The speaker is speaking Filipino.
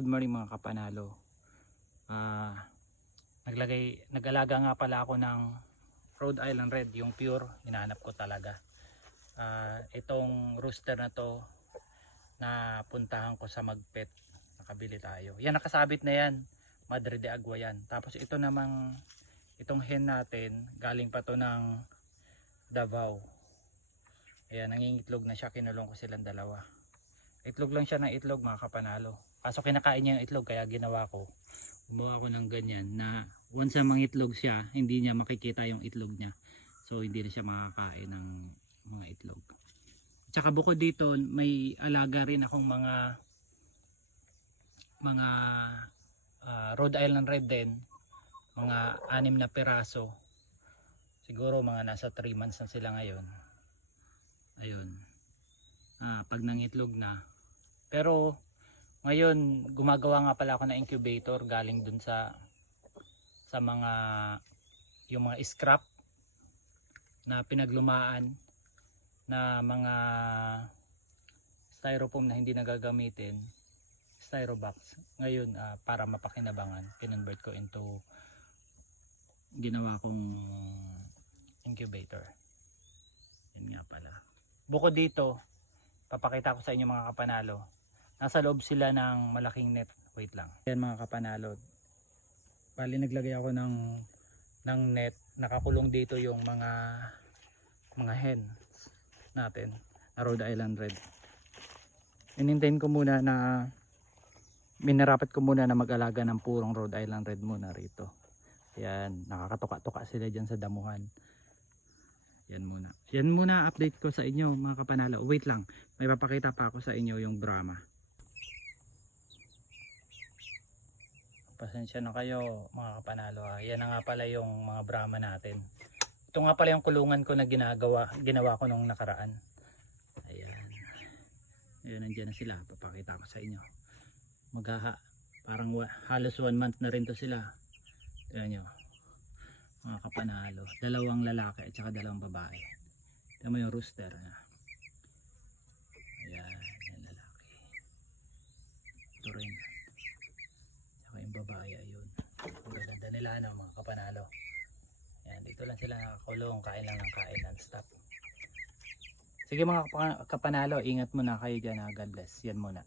Good morning mga kapanalo. Nag-alaga nga pala ako ng Rhode Island Red, yung pure, hinahanap ko talaga. Itong rooster na to, na puntahan ko sa Magpet, nakabili tayo. Yan, nakasabit na yan, Madre de Agua yan. Tapos ito namang, itong hen natin, galing pa to ng Davao. Ayan, nangingitlog na siya, kinulong ko silang dalawa. Itlog lang siya ng itlog mga kapanalo. Kaso kinakain niya yung itlog, kaya gumawa ko ng ganyan na once na mangitlog siya, hindi niya makikita yung itlog niya. So hindi na siya makakain ng mga itlog. Tsaka bukod dito, may alaga rin akong mga Rhode Island Red din. Mga 6 na piraso. Siguro mga nasa 3 months na sila ngayon. Ayun. Pag nangitlog na. Pero ngayon gumagawa nga pala ako ng incubator galing dun sa mga yung mga scrap na pinaglumaan na mga styrofoam na hindi nagagamitin, styrobox. Ngayon para mapakinabangan, kinonvert ko into ginawa kong incubator. Yan nga pala. Bukod dito, papakita ko sa inyo mga kapanalo. Nasa loob sila ng malaking net. Wait lang. Yan mga kapanalo. Bali naglagay ako ng net. Nakakulong dito yung mga hen natin na Rhode Island Red. Inintayin ko muna na minarapat ko muna na mag-alaga ng purong Rhode Island Red muna rito. Yan, nakakatuka-tuka sila dyan sa damuhan. Yan muna. Yan muna update ko sa inyo mga kapanalo. Wait lang. May papakita pa ako sa inyo yung Brahma. Pasensya na kayo mga kapanalo. Yan na nga pala yung mga Brahma natin. Ito nga pala yung kulungan ko na ginawa ko nung nakaraan. Ayan. Ayan, nandiyan na sila. Papakita ko sa inyo. Parang halos 1 month na rin to sila. Ayan nyo. Mga kapanalo. 2 lalaki at saka 2 babae. Ito mo yung rooster na. Ayan, yung lalaki. Ito rin. Saka yung babae, ayun. Ang ganda nila mga kapanalo. Ayan, dito lang sila nakakulong. Kain lang ng kain non-stop. Sige mga kapanalo, ingat muna kayo dyan. God bless. Yan muna.